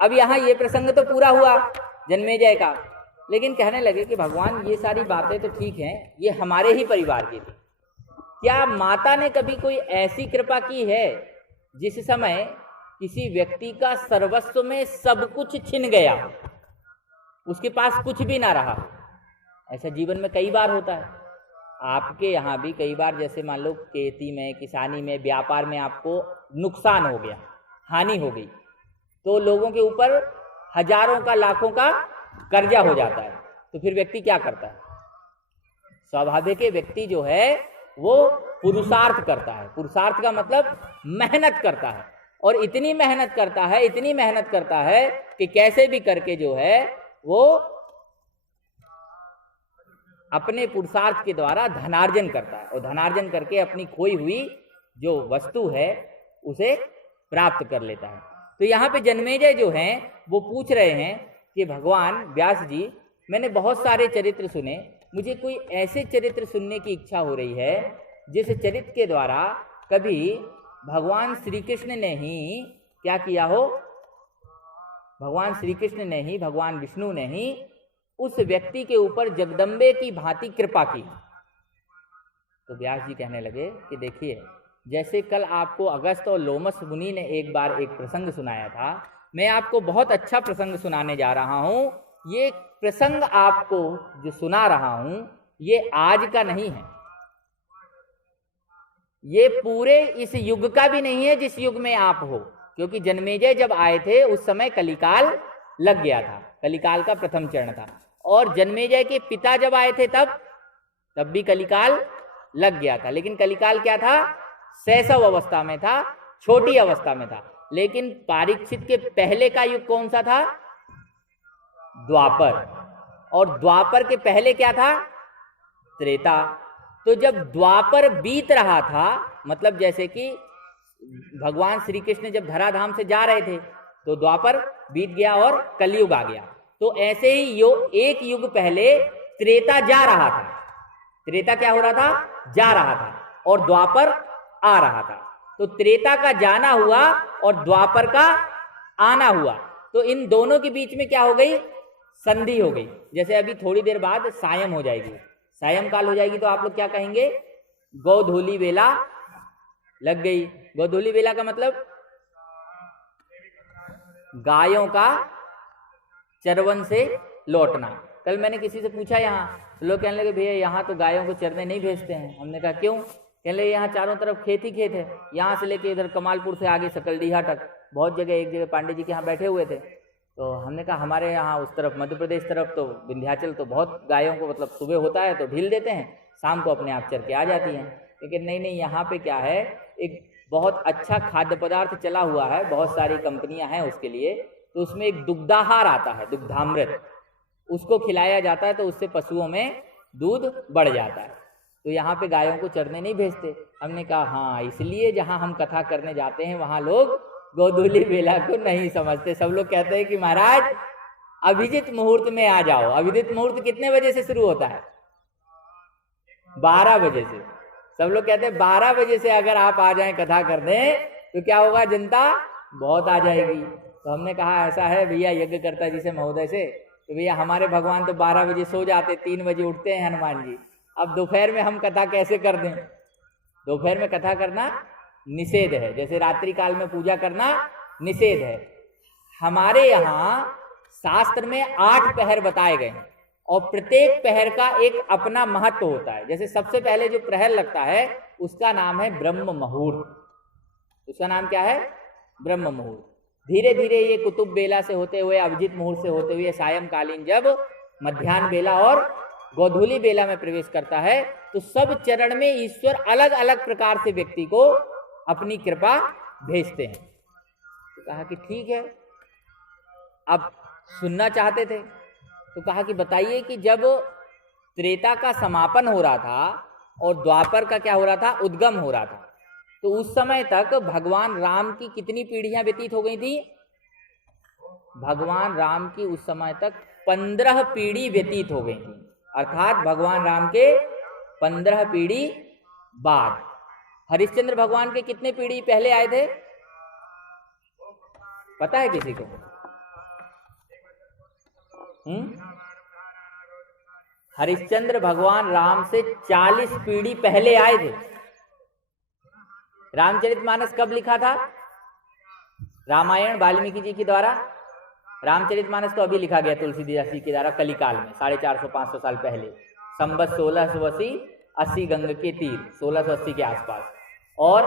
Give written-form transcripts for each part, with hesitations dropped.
अब यहाँ ये प्रसंग तो पूरा हुआ जन्मेजय का, लेकिन कहने लगे कि भगवान ये सारी बातें तो ठीक हैं, ये हमारे ही परिवार की थी, क्या माता ने कभी कोई ऐसी कृपा की है जिस समय किसी व्यक्ति का सर्वस्व में सब कुछ छिन गया, उसके पास कुछ भी ना रहा? ऐसा जीवन में कई बार होता है, आपके यहाँ भी कई बार, जैसे मान लो खेती में, किसानी में, व्यापार में आपको नुकसान हो गया, हानि हो गई, तो लोगों के ऊपर हजारों का लाखों का कर्जा हो जाता है, तो फिर व्यक्ति क्या करता है? स्वाभाविक है, व्यक्ति जो है वो पुरुषार्थ करता है। पुरुषार्थ का मतलब मेहनत करता है, और इतनी मेहनत करता है, इतनी मेहनत करता है कि कैसे भी करके जो है वो अपने पुरुषार्थ के द्वारा धनार्जन करता है, और धनार्जन करके अपनी खोई हुई जो वस्तु है उसे प्राप्त कर लेता है। तो यहाँ पे जन्मेजय जो हैं वो पूछ रहे हैं कि भगवान व्यास जी, मैंने बहुत सारे चरित्र सुने, मुझे कोई ऐसे चरित्र सुनने की इच्छा हो रही है जिस चरित्र के द्वारा कभी भगवान श्री कृष्ण ने ही क्या किया हो, भगवान श्री कृष्ण ने ही, भगवान विष्णु ने ही उस व्यक्ति के ऊपर जगदम्बे की भांति कृपा की। तो व्यास जी कहने लगे कि देखिए, जैसे कल आपको अगस्त और लोमस मुनि ने एक बार एक प्रसंग सुनाया था, मैं आपको बहुत अच्छा प्रसंग सुनाने जा रहा हूँ। ये प्रसंग आपको जो सुना रहा हूँ ये आज का नहीं है, ये पूरे इस युग का भी नहीं है जिस युग में आप हो, क्योंकि जन्मेजय जब आए थे उस समय कलिकाल लग गया था, कलिकाल का प्रथम चरण था, और जन्मेजय के पिता जब आए थे तब भी कलिकाल लग गया था, लेकिन कलिकाल क्या था? शैशव अवस्था में था, छोटी अवस्था में था। लेकिन परीक्षित के पहले का युग कौन सा था? द्वापर, और द्वापर के पहले क्या था? त्रेता। तो जब द्वापर बीत रहा था, मतलब जैसे कि भगवान श्री कृष्ण जब धराधाम से जा रहे थे तो द्वापर बीत गया और कलयुग आ गया, तो ऐसे ही एक युग पहले त्रेता जा रहा था। त्रेता क्या हो रहा था? जा रहा था, और द्वापर आ रहा था। तो त्रेता का जाना हुआ और द्वापर का आना हुआ, तो इन दोनों के बीच में क्या हो गई? संधि हो गई। जैसे अभी थोड़ी देर बाद सायं हो जाएगी, सायं काल हो जाएगी, तो आप लोग क्या कहेंगे? गोधूली बेला लग गई। गोधूली बेला का मतलब गायों का चरवन से लौटना। कल मैंने किसी से पूछा यहाँ, तो लोग कहने लगे भैया यहाँ तो गायों को चरने नहीं भेजते हैं। हमने कहा क्यों? कहने लगे यहाँ चारों तरफ खेत ही खेत है, यहाँ से लेके इधर कमालपुर से आगे सकलडीहा तक बहुत जगह, एक जगह पांडे जी के यहाँ बैठे हुए थे, तो हमने कहा हमारे यहाँ उस तरफ मध्य प्रदेश तरफ तो विंध्याचल तो बहुत गायों को, मतलब सुबह होता है तो ढील देते हैं, शाम को अपने आप चर के आ जाती हैं। लेकिन नहीं, यहाँ पे क्या है, एक बहुत अच्छा खाद्य पदार्थ चला हुआ है, बहुत सारी कंपनियां हैं उसके लिए, तो उसमें एक दुग्धाहार आता है, दुग्धामृत, उसको खिलाया जाता है, तो उससे पशुओं में दूध बढ़ जाता है। तो यहाँ पे गायों को चरने नहीं भेजते। हमने कहा हाँ, इसलिए जहाँ हम कथा करने जाते हैं वहाँ लोग गोधूली बेला को नहीं समझते। सब लोग कहते हैं कि महाराज अभिजित मुहूर्त में आ जाओ। अभिजित मुहूर्त कितने बजे से शुरू होता है? 12 बजे से। सब लोग कहते हैं 12 बजे से अगर आप आ जाएं कथा करने तो क्या होगा? जनता बहुत आ जाएगी। तो हमने कहा ऐसा है भैया यज्ञकर्ता जी से, महोदय से, तो भैया हमारे भगवान तो 12 बजे सो जाते, 3 बजे उठते हैं हनुमान जी, अब दोपहर में हम कथा कैसे कर दें? दोपहर में कथा करना निषेध है, जैसे रात्रि काल में पूजा करना निषेध है। हमारे यहाँ शास्त्र में 8 पहर बताए गए हैं, और प्रत्येक पहर का एक अपना महत्व होता है। जैसे सबसे पहले जो प्रहर लगता है उसका नाम है ब्रह्म मुहूर्त। उसका नाम क्या है? ब्रह्म मुहूर्त। धीरे धीरे ये कुतुब बेला से होते हुए, अभिजित मुहूर्त से होते हुए, सायंकालीन जब मध्याह्न बेला और गोधूली बेला में प्रवेश करता है, तो सब चरण में ईश्वर अलग अलग प्रकार से व्यक्ति को अपनी कृपा भेजते हैं। तो कहा कि ठीक है, अब सुनना चाहते थे, तो कहा कि बताइए कि जब त्रेता का समापन हो रहा था और द्वापर का क्या हो रहा था? उद्गम हो रहा था, तो उस समय तक भगवान राम की कितनी पीढ़ियां व्यतीत हो गई थी? भगवान राम की उस समय तक 15 पीढ़ी व्यतीत हो गई थी, अर्थात भगवान राम के 15 पीढ़ी बाद। हरिश्चंद्र भगवान के कितने पीढ़ी पहले आए थे? पता है किसी को? हरिश्चंद्र भगवान राम से 40 पीढ़ी पहले आए थे। रामचरितमानस कब लिखा था? रामायण वाल्मीकि जी के द्वारा। रामचरितमानस तो अभी लिखा गया तुलसीदास जी के द्वारा कलिकाल में 450-500 साल पहले, संवत 1680, 80 गंग के तीर, 1680 के आसपास। और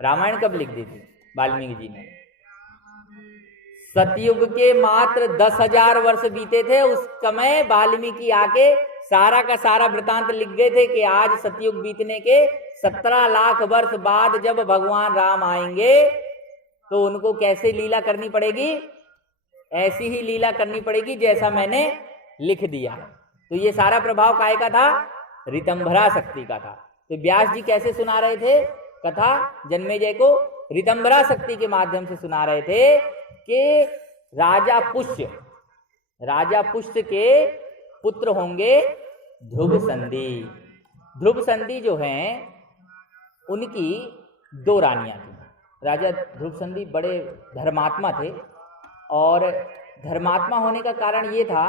रामायण कब लिख दी थी वाल्मीकि जी ने? सतयुग के मात्र 10,000 वर्ष बीते थे, उस समय वाल्मीकि आके सारा का सारा वृतांत लिख गए थे कि आज सतयुग बीतने के 17 लाख वर्ष बाद जब भगवान राम आएंगे तो उनको कैसे लीला करनी पड़ेगी? ऐसी ही लीला करनी पड़ेगी जैसा मैंने लिख दिया। तो ये सारा प्रभाव काय का था? ऋतंभरा शक्ति का था। तो व्यास जी कैसे सुना रहे थे कथा जन्मेजय को? ऋतंभरा शक्ति के माध्यम से सुना रहे थे कि राजा पुष्य के पुत्र होंगे ध्रुव संधि। ध्रुव संधि जो हैं उनकी 2 रानियां थी। राजा ध्रुव संधि बड़े धर्मात्मा थे, और धर्मात्मा होने का कारण ये था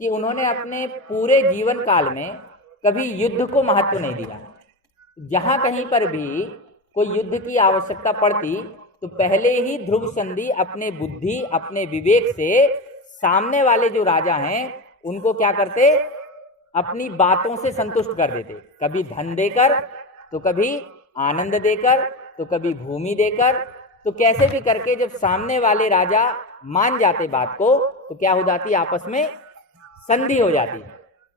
कि उन्होंने अपने पूरे जीवन काल में कभी युद्ध को महत्व नहीं दिया। जहां कहीं पर भी कोई युद्ध की आवश्यकता पड़ती तो पहले ही ध्रुव संधि अपने बुद्धि, अपने विवेक से सामने वाले जो राजा हैं उनको क्या करते? अपनी बातों से संतुष्ट कर देते। कभी धन देकर, तो कभी आनंद देकर, तो कभी भूमि देकर। तो कैसे भी करके जब सामने वाले राजा मान जाते बात को तो क्या हो जाती? आपस में संधि हो जाती।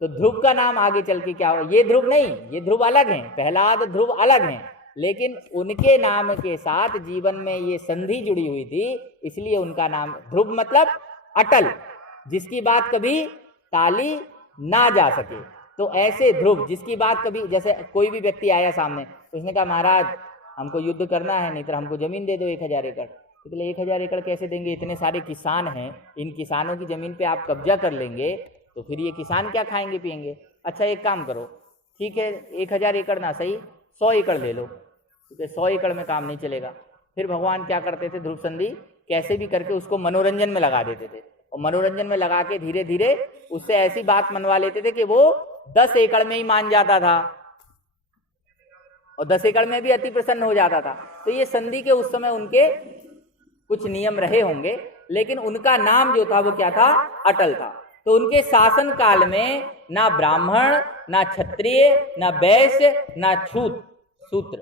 तो ध्रुव का नाम आगे चल के क्या हो? ये ध्रुव नहीं, ये ध्रुव अलग हैं, प्रहलाद ध्रुव अलग हैं, लेकिन उनके नाम के साथ जीवन में ये संधि जुड़ी हुई थी, इसलिए उनका नाम ध्रुव मतलब अटल, जिसकी बात कभी टाली ना जा सके। तो ऐसे ध्रुव जिसकी बात कभी, जैसे कोई भी व्यक्ति आया सामने, उसने कहा महाराज हमको युद्ध करना है, नहीं तो हमको जमीन दे दो 1000 एकड़। तो बोले 1000 एकड़ कैसे देंगे? इतने सारे किसान हैं, इन किसानों की जमीन पे आप कब्जा कर लेंगे तो फिर ये किसान क्या खाएंगे पिएंगे? अच्छा एक काम करो, ठीक है 1000 एकड़ ना सही 100 एकड़ ले लो। तो 100 एकड़ में काम नहीं चलेगा। फिर भगवान क्या करते थे? ध्रुव संधि कैसे भी करके उसको मनोरंजन में लगा देते थे, और मनोरंजन में लगा के धीरे धीरे उससे ऐसी बात मनवा लेते थे कि वो 10 एकड़ में ही मान जाता था, और 10 एकड़ में भी अति प्रसन्न हो जाता था। तो ये संधि के उस समय उनके कुछ नियम रहे होंगे, लेकिन उनका नाम जो था वो क्या था? अटल था। तो उनके शासन काल में ना ब्राह्मण, ना क्षत्रिय, ना वैश्य, ना शूद्र,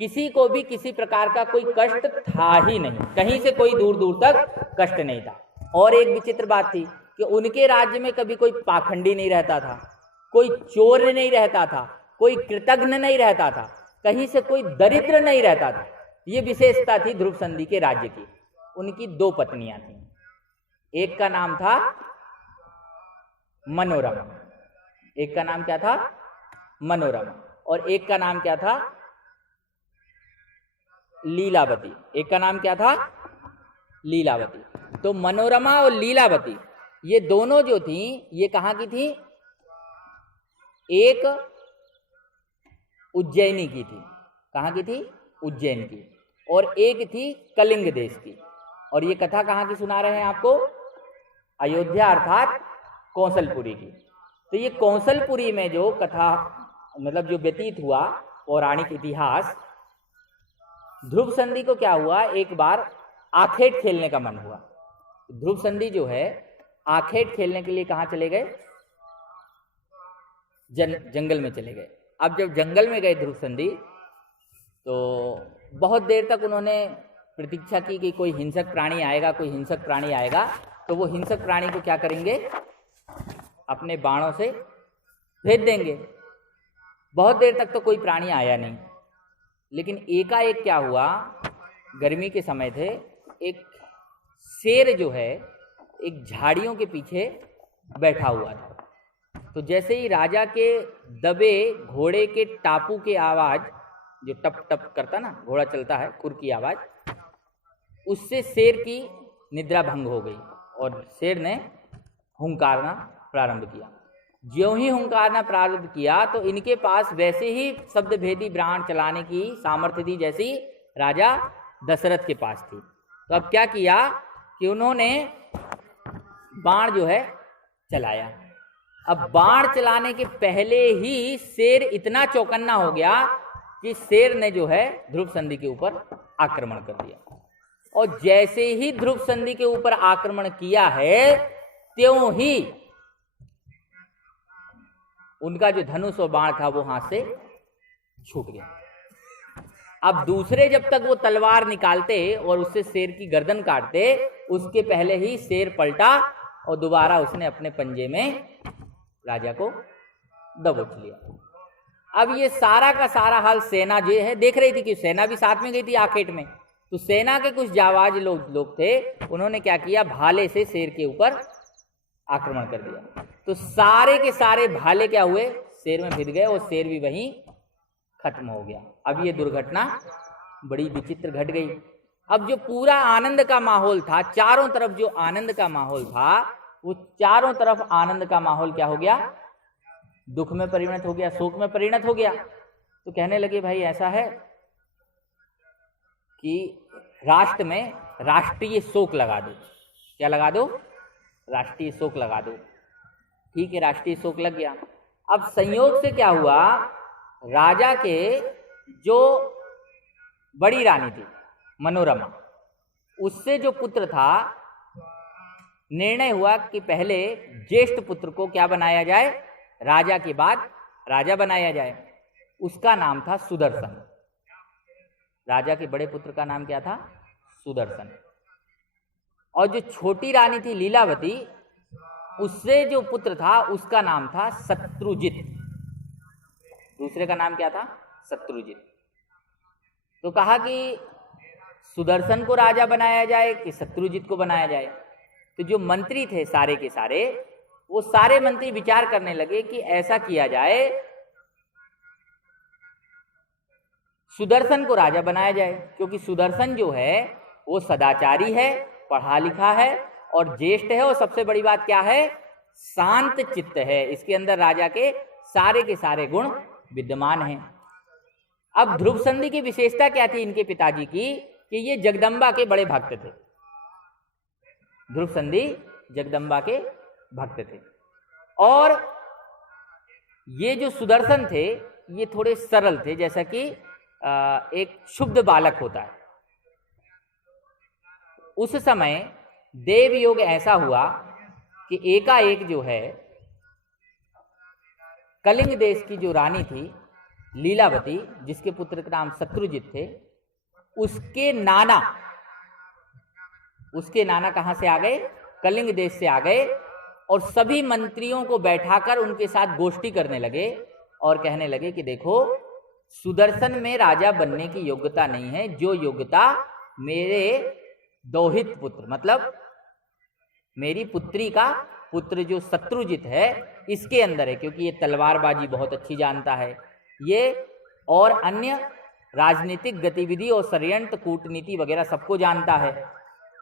किसी को भी किसी प्रकार का कोई कष्ट था ही नहीं। कहीं से कोई दूर दूर तक कष्ट नहीं था। और एक विचित्र बात थी कि उनके राज्य में कभी कोई पाखंडी नहीं रहता था, कोई चोर नहीं रहता था, कोई कृतघ्न नहीं रहता था, कहीं से कोई दरिद्र नहीं रहता था। ये विशेषता थी ध्रुव संधि के राज्य की। उनकी 2 पत्नियां थीं। एक का नाम था मनोरमा, एक का नाम क्या था? मनोरमा, और एक का नाम क्या था? लीलावती। एक का नाम क्या था? लीलावती। तो मनोरमा और लीलावती ये दोनों जो थी ये कहाँ की थी? एक उज्जैनी की थी। कहाँ की थी? उज्जैन की। और एक थी कलिंग देश की। और ये कथा कहाँ की सुना रहे हैं आपको? अयोध्या अर्थात कौशलपुरी की। तो ये कौशलपुरी में जो कथा मतलब जो व्यतीत हुआ पौराणिक इतिहास, ध्रुव संधि को क्या हुआ? एक बार आखेट खेलने का मन हुआ। ध्रुव संधि जो है आखेट खेलने के लिए कहाँ चले गए? जंगल में चले गए। अब जब जंगल में गए ध्रुव संधि तो बहुत देर तक उन्होंने प्रतीक्षा की कि कोई हिंसक प्राणी आएगा, कोई हिंसक प्राणी आएगा। तो वो हिंसक प्राणी को क्या करेंगे? अपने बाणों से भेज देंगे। बहुत देर तक तो कोई प्राणी आया नहीं, लेकिन एकाएक क्या हुआ? गर्मी के समय थे, एक शेर जो है एक झाड़ियों के पीछे बैठा हुआ था। तो जैसे ही राजा के दबे घोड़े के टापू की आवाज, जो टप टप करता ना घोड़ा चलता है, खुर की आवाज, उससे शेर की निद्रा भंग हो गई और शेर ने हुंकारना प्रारंभ किया। ज्यों ही हुंकारना प्रारंभ किया तो इनके पास वैसे ही शब्द भेदी बाण चलाने की सामर्थ्य थी जैसी राजा दशरथ के पास थी। तो अब क्या किया कि उन्होंने बाण जो है चलाया। अब बाण चलाने के पहले ही शेर इतना चौकन्ना हो गया कि शेर ने जो है ध्रुव संधि के ऊपर आक्रमण कर दिया। और जैसे ही ध्रुव संधि के ऊपर आक्रमण किया है त्यों ही उनका जो धनुष और बाण था वो हाथ से छूट गया। अब दूसरे जब तक वो तलवार निकालते और उससे शेर की गर्दन काटते, उसके पहले ही शेर पलटा और दोबारा उसने अपने पंजे में राजा को दबोच लिया। अब ये सारा का सारा हाल सेना जो है देख रही थी कि सेना भी साथ में गई थी आखेट में। तो सेना के कुछ जाबाज लोग थे, उन्होंने क्या किया, भाले से शेर के ऊपर आक्रमण कर दिया। तो सारे के सारे भाले क्या हुए, शेर में भिड़ गए और शेर भी वहीं खत्म हो गया। अब ये दुर्घटना बड़ी विचित्र घट गई। अब जो पूरा आनंद का माहौल था, चारों तरफ जो आनंद का माहौल था, वो चारों तरफ आनंद का माहौल क्या हो गया, दुख में परिणत हो गया, शोक में परिणत हो गया। तो कहने लगे भाई ऐसा है कि राष्ट्र में राष्ट्रीय शोक लगा दो। क्या लगा दो, राष्ट्रीय शोक लगा दो। ठीक है, राष्ट्रीय शोक लग गया। अब संयोग से क्या हुआ, राजा के जो बड़ी रानी थी मनोरमा, उससे जो पुत्र था, निर्णय हुआ कि पहले ज्येष्ठ पुत्र को क्या बनाया जाए, राजा के बाद राजा बनाया जाए। उसका नाम था सुदर्शन। राजा के बड़े पुत्र का नाम क्या था, सुदर्शन। और जो छोटी रानी थी लीलावती, उससे जो पुत्र था उसका नाम था शत्रुजित। दूसरे का नाम क्या था, शत्रुजित। तो कहा कि सुदर्शन को राजा बनाया जाए कि शत्रुजित को बनाया जाए। तो जो मंत्री थे सारे के सारे, वो सारे मंत्री विचार करने लगे कि ऐसा किया जाए, सुदर्शन को राजा बनाया जाए, क्योंकि सुदर्शन जो है वो सदाचारी है, पढ़ा लिखा है और ज्येष्ठ है, और सबसे बड़ी बात क्या है, शांत चित्त है। इसके अंदर राजा के सारे गुण विद्यमान हैं। अब ध्रुव संधि की विशेषता क्या थी इनके पिताजी की, कि ये जगदम्बा के बड़े भक्त थे। ध्रुव संधि जगदम्बा के भक्त थे। और ये जो सुदर्शन थे ये थोड़े सरल थे, जैसा कि एक शुद्ध बालक होता है। उस समय देव योग ऐसा हुआ कि एकाएक जो है कलिंग देश की जो रानी थी लीलावती, जिसके पुत्र का नाम शत्रुजित थे, उसके नाना कहां से आ गए, कलिंग देश से आ गए, और सभी मंत्रियों को बैठाकर उनके साथ गोष्ठी करने लगे और कहने लगे कि देखो, सुदर्शन में राजा बनने की योग्यता नहीं है, जो योग्यता मेरे दोहित पुत्र, मतलब मेरी पुत्री का पुत्र जो शत्रुजित है, इसके अंदर है, क्योंकि ये तलवारबाजी बहुत अच्छी जानता है, ये और अन्य राजनीतिक गतिविधि और षड्यंत्र कूटनीति वगैरह सबको जानता है।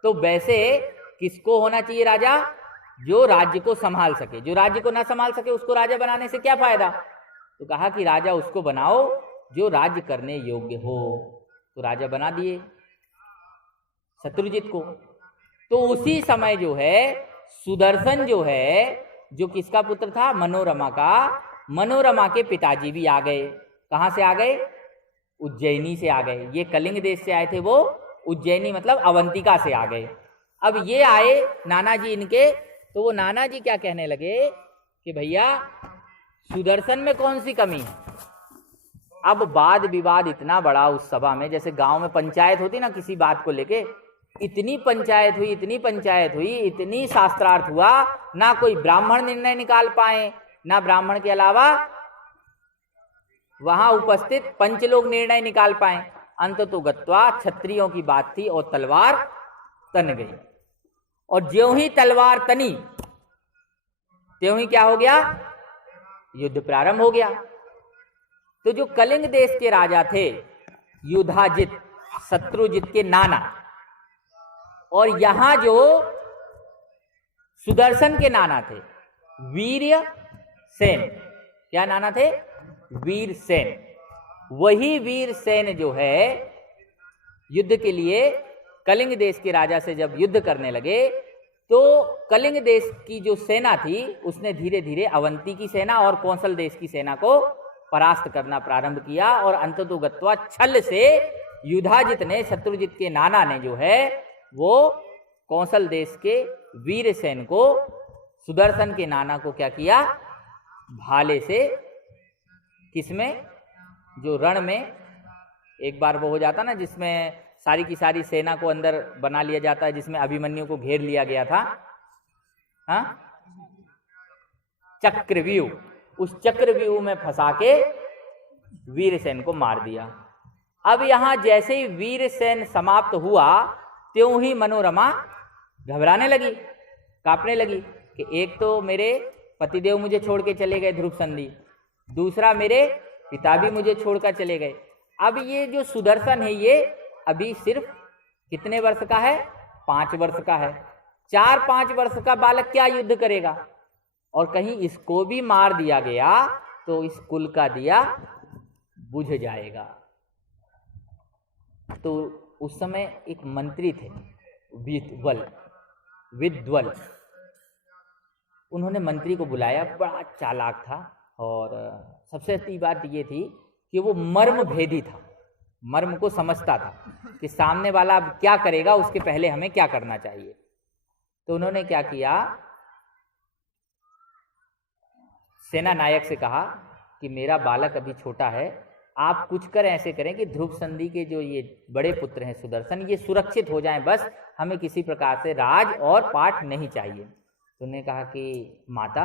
तो वैसे किसको होना चाहिए राजा, जो राज्य को संभाल सके। जो राज्य को ना संभाल सके उसको राजा बनाने से क्या फायदा। तो कहा कि राजा उसको बनाओ जो राज्य करने योग्य हो। तो राजा बना दिए शत्रुजित को। तो उसी समय जो है सुदर्शन जो है, जो किसका पुत्र था, मनोरमा का, मनोरमा के पिताजी भी आ गए। कहां से आ गए, उज्जैनी से आ गए। ये कलिंग देश से आए थे, वो उज्जैनी मतलब अवंतिका से आ गए। अब ये आए नाना जी इनके, तो वो नाना जी क्या कहने लगे कि भैया सुदर्शन में कौन सी कमी है। अब वाद विवाद इतना बड़ा उस सभा में, जैसे गांव में पंचायत होती ना किसी बात को लेके, इतनी पंचायत हुई, इतनी शास्त्रार्थ हुआ, ना कोई ब्राह्मण निर्णय निकाल पाए, ना ब्राह्मण के अलावा वहां उपस्थित पंच लोग निर्णय निकाल पाए। अंत तो गत्वा क्षत्रियों की बात थी और तलवार तन गई। और ज्यों ही तलवार तनी त्यों ही क्या हो गया, युद्ध प्रारंभ हो गया। तो जो कलिंग देश के राजा थे युधाजित, शत्रुजित के नाना, और यहां जो सुदर्शन के नाना थे वीर्य सेन, क्या नाना थे, वीर सेन। वही वीर सेन जो है युद्ध के लिए कलिंग देश के राजा से जब युद्ध करने लगे, तो कलिंग देश की जो सेना थी उसने धीरे धीरे अवंती की सेना और कौशल देश की सेना को परास्त करना प्रारंभ किया, और अंततोगत्वा छल से युधाजित ने, शत्रुजित के नाना ने जो है वो कौशल देश के वीरसेन को, सुदर्शन के नाना को क्या किया, भाले से, किसमें, जो रण में एक बार वो हो जाता ना जिसमें सारी की सारी सेना को अंदर बना लिया जाता है, जिसमें अभिमन्यु को घेर लिया गया था, हाँ, चक्रव्यूह, उस चक्रव्यूह में फंसा के वीरसेन को मार दिया। अब यहां जैसे ही वीरसेन समाप्त हुआ त्यों ही मनोरमा घबराने लगी, कांपने लगी कि एक तो मेरे पतिदेव मुझे छोड़ के चले गए ध्रुव संधि, दूसरा मेरे पिता भी मुझे छोड़कर चले गए। अब ये जो सुदर्शन है ये अभी सिर्फ कितने वर्ष का है, 5 वर्ष का है। 4-5 वर्ष का बालक क्या युद्ध करेगा, और कहीं इसको भी मार दिया गया तो इस कुल का दिया बुझ जाएगा। तो उस समय एक मंत्री थे विद्वल, उन्होंने मंत्री को बुलाया, बड़ा चालाक था, और सबसे अच्छी बात ये थी कि वो मर्म भेदी था, मर्म को समझता था कि सामने वाला अब क्या करेगा उसके पहले हमें क्या करना चाहिए। तो उन्होंने क्या किया, सेना नायक से कहा कि मेरा बालक अभी छोटा है, आप कुछ करें, ऐसे करें कि ध्रुव संधि के जो ये बड़े पुत्र हैं सुदर्शन, ये सुरक्षित हो जाएं, बस हमें किसी प्रकार से राज और पाठ नहीं चाहिए। तो उन्होंने कहा कि माता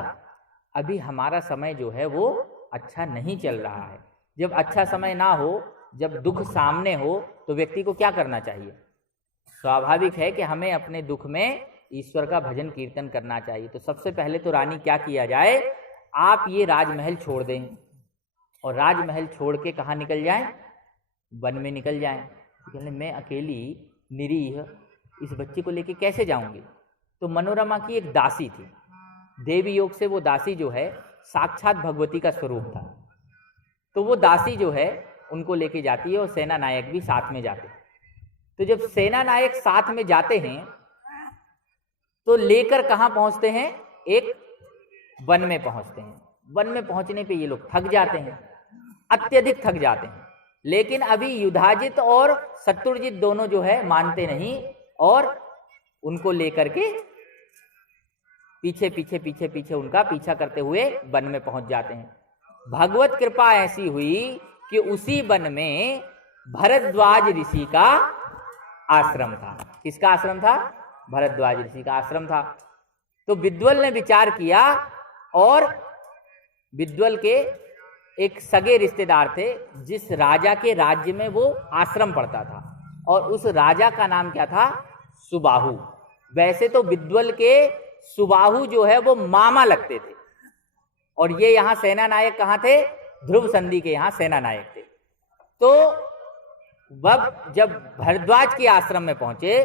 अभी हमारा समय जो है वो अच्छा नहीं चल रहा है, जब अच्छा समय ना हो, जब दुख सामने हो तो व्यक्ति को क्या करना चाहिए, स्वाभाविक है कि हमें अपने दुख में ईश्वर का भजन कीर्तन करना चाहिए। तो सबसे पहले तो रानी क्या किया जाए, आप ये राजमहल छोड़ दें और राजमहल छोड़ के कहाँ निकल जाएं, वन में निकल जाएं। तो कहने मैं अकेली निरीह इस बच्चे को लेके कैसे जाऊंगी। तो मनोरमा की एक दासी थी, देवी योग से वो दासी जो है साक्षात भगवती का स्वरूप था। तो वो दासी जो है उनको लेके जाती है और सेना नायक भी साथ में जाते हैं। तो जब सेना नायक साथ में जाते हैं तो लेकर कहाँ पहुंचते हैं, एक वन में पहुंचते हैं। वन में पहुंचने पे ये लोग थक जाते हैं, अत्यधिक थक जाते हैं, लेकिन अभी युधाजित और शत्रुजित दोनों जो है मानते नहीं और उनको लेकर के पीछे पीछे पीछे पीछे उनका पीछा करते हुए वन में पहुंच जाते हैं। भगवत कृपा ऐसी हुई कि उसी वन में भरद्वाज ऋषि का आश्रम था। किसका आश्रम था, भरद्वाज ऋषि का आश्रम था। तो विद्वल ने विचार किया और विद्वल के एक सगे रिश्तेदार थे जिस राजा के राज्य में वो आश्रम पड़ता था, और उस राजा का नाम क्या था, सुबाहु। वैसे तो विद्वल के सुबाहु जो है वो मामा लगते थे, और ये यहाँ सेना नायक कहाँ थे, ध्रुव संधि के यहाँ सेना नायक थे। तो वह जब भरद्वाज के आश्रम में पहुंचे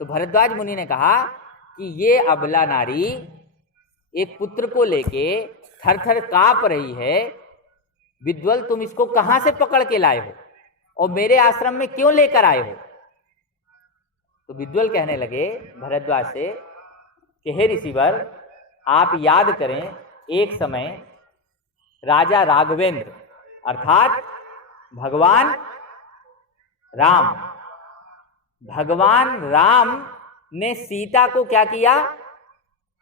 तो भरद्वाज मुनि ने कहा कि ये अबला नारी एक पुत्र को लेके थर थर कांप रही है, विद्वल तुम इसको कहां से पकड़ के लाए हो और मेरे आश्रम में क्यों लेकर आए हो। तो विद्वल कहने लगे भरद्वाज से कि हे ऋषिवर, आप याद करें एक समय राजा राघवेंद्र अर्थात भगवान राम ने सीता को क्या किया,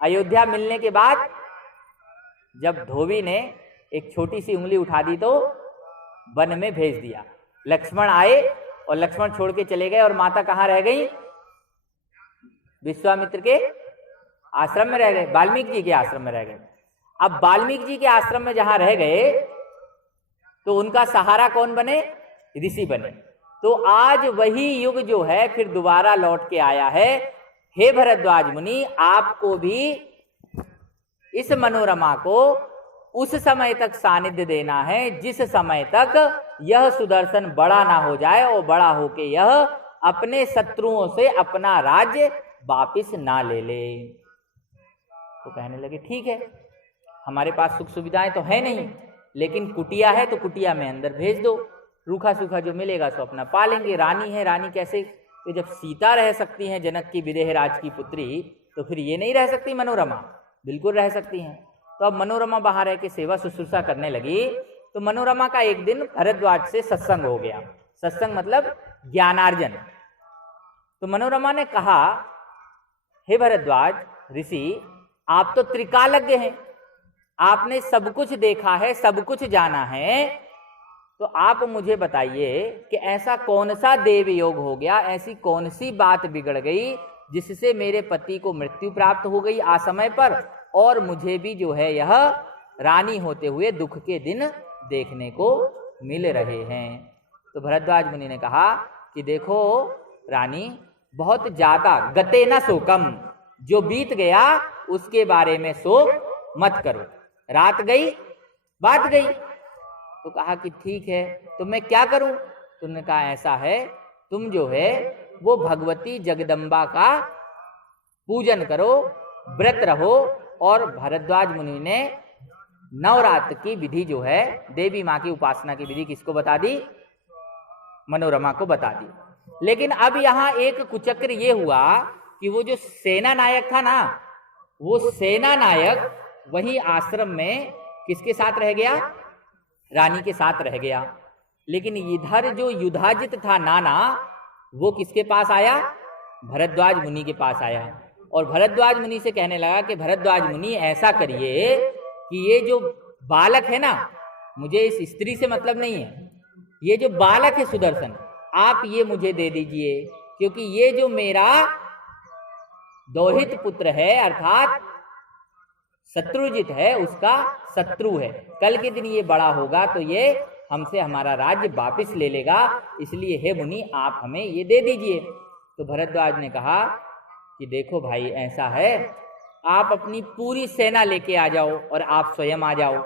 अयोध्या मिलने के बाद जब धोबी ने एक छोटी सी उंगली उठा दी तो वन में भेज दिया। लक्ष्मण आए और लक्ष्मण छोड़ के चले गए, और माता कहाँ रह गई, विश्वामित्र के आश्रम में रह गए, वाल्मीकि जी के आश्रम में रह गए। अब वाल्मीकि जी के आश्रम में जहां रह गए तो उनका सहारा कौन बने, ऋषि बने। तो आज वही युग जो है फिर दोबारा लौट के आया है। हे भरद्वाज मुनि, आपको भी इस मनोरमा को उस समय तक सानिध्य देना है जिस समय तक यह सुदर्शन बड़ा ना हो जाए और बड़ा होके यह अपने शत्रुओं से अपना राज्य वापिस ना ले ले। तो कहने लगे ठीक है, हमारे पास सुख सुविधाएं तो है नहीं, लेकिन कुटिया है तो कुटिया में अंदर भेज दो, रूखा सूखा जो मिलेगा सो अपना पालेंगे। रानी है, रानी कैसे तो जब सीता रह सकती हैं जनक की विदेह राज की पुत्री, तो फिर ये नहीं रह सकती मनोरमा? बिल्कुल रह सकती हैं। तो अब मनोरमा बाहर रह के सेवा शुश्रूषा करने लगी। तो मनोरमा का एक दिन भरद्वाज से सत्संग हो गया। सत्संग मतलब ज्ञानार्जन। तो मनोरमा ने कहा, हे भरद्वाज ऋषि, आप तो त्रिकालज्ञ हैं, आपने सब कुछ देखा है, सब कुछ जाना है, तो आप मुझे बताइए कि ऐसा कौन सा देव योग हो गया, ऐसी कौन सी बात बिगड़ गई जिससे मेरे पति को मृत्यु प्राप्त हो गई असमय पर, और मुझे भी जो है यह रानी होते हुए दुख के दिन देखने को मिल रहे हैं। तो भरद्वाज मुनि ने कहा कि देखो रानी, बहुत ज्यादा गते न शोकम, जो बीत गया उसके बारे में शोक मत करो, रात गई बात गई। तो कहा कि ठीक है, तो मैं क्या करूं? तुमने कहा ऐसा है, तुम जो है वो भगवती जगदम्बा का पूजन करो, व्रत रहो। और भरद्वाज मुनि ने नवरात्र की विधि जो है, देवी माँ की उपासना की विधि किसको बता दी? मनोरमा को बता दी। लेकिन अब यहाँ एक कुचक्र ये हुआ कि वो जो सेना नायक था ना, वो सेना नायक वही आश्रम में किसके साथ रह गया? रानी के साथ रह गया। लेकिन इधर जो युधाजित था नाना, वो किसके पास आया? भरद्वाज मुनि के पास आया। और भरद्वाज मुनि से कहने लगा कि भरद्वाज मुनि ऐसा करिए कि ये जो बालक है ना, मुझे इस स्त्री से मतलब नहीं है, ये जो बालक है सुदर्शन, आप ये मुझे दे दीजिए, क्योंकि ये जो मेरा दोहित पुत्र है अर्थात शत्रुजित है, उसका शत्रु है। कल के दिन ये बड़ा होगा तो ये हमसे हमारा राज्य वापस ले लेगा, इसलिए हे मुनि आप हमें ये दे दीजिए। तो भरद्वाज ने कहा कि देखो भाई, ऐसा है, आप अपनी पूरी सेना लेके आ जाओ और आप स्वयं आ जाओ,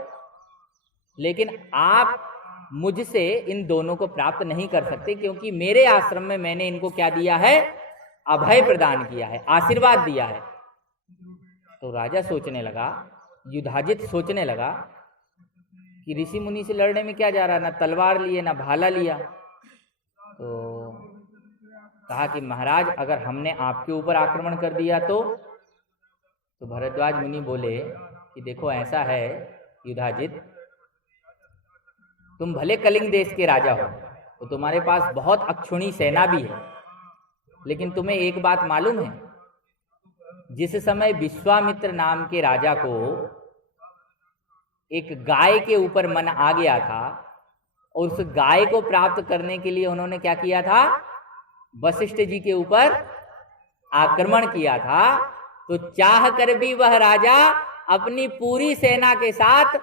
लेकिन आप मुझसे इन दोनों को प्राप्त नहीं कर सकते, क्योंकि मेरे आश्रम में मैंने इनको क्या दिया है? अभय प्रदान किया है, आशीर्वाद दिया है। तो राजा सोचने लगा, युधाजित सोचने लगा कि ऋषि मुनि से लड़ने में क्या जा रहा, ना तलवार लिए ना भाला लिया। तो कहा कि महाराज, अगर हमने आपके ऊपर आक्रमण कर दिया तो भरद्वाज मुनि बोले कि देखो ऐसा है युधाजित, तुम भले कलिंग देश के राजा हो, तो तुम्हारे पास बहुत अक्षुणी सेना भी है, लेकिन तुम्हें एक बात मालूम है, जिस समय विश्वामित्र नाम के राजा को एक गाय के ऊपर मन आ गया था, और उस गाय को प्राप्त करने के लिए उन्होंने क्या किया था? वशिष्ठ जी के ऊपर आक्रमण किया था। तो चाह कर भी वह राजा अपनी पूरी सेना के साथ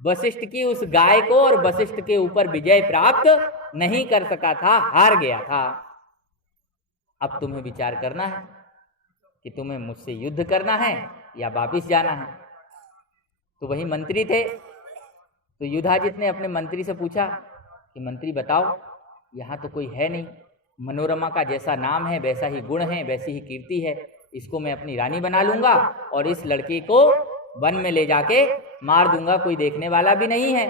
वशिष्ठ की उस गाय को और वशिष्ठ के ऊपर विजय प्राप्त नहीं कर सका था, हार गया था। अब तुम्हें विचार करना है कि तुम्हें मुझसे युद्ध करना है या वापिस जाना है। तो वही मंत्री थे। तो युधाजित ने अपने मंत्री से पूछा कि मंत्री बताओ, यहाँ तो कोई है नहीं, मनोरमा का जैसा नाम है वैसा ही गुण है, वैसी ही कीर्ति है, इसको मैं अपनी रानी बना लूंगा और इस लड़के को वन में ले जाके मार दूंगा, कोई देखने वाला भी नहीं है।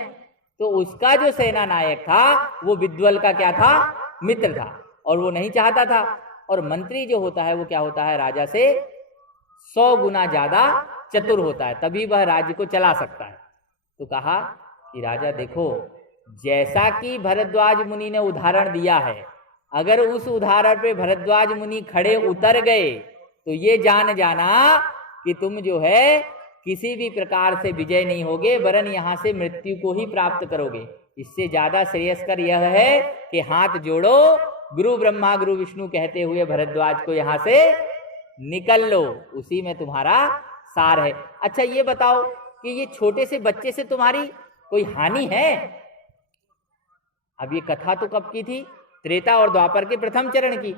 तो उसका जो सेना नायक था वो विद्वल का क्या था? मित्र था, और वो नहीं चाहता था। और मंत्री जो होता है वो क्या होता है? राजा से 100 गुना ज्यादा चतुर होता है, तभी वह राज्य को चला सकता है। तो कहा कि राजा देखो, जैसा कि भरद्वाज मुनि ने उदाहरण दिया है, अगर उस उदाहरण पे भरद्वाज मुनि खड़े उतर गए तो ये जान जाना कि तुम जो है किसी भी प्रकार से विजय नहीं होगे, वरन यहाँ से मृत्यु को ही प्राप्त करोगे। इससे ज्यादा श्रेयस्कर यह है कि हाथ जोड़ो, गुरु ब्रह्मा गुरु विष्णु कहते हुए भरद्वाज को यहाँ से निकल लो, उसी में तुम्हारा सार है। अच्छा ये बताओ कि ये छोटे से बच्चे से तुम्हारी कोई हानि है? अब ये कथा तो कब की थी? त्रेता और द्वापर के प्रथम चरण की।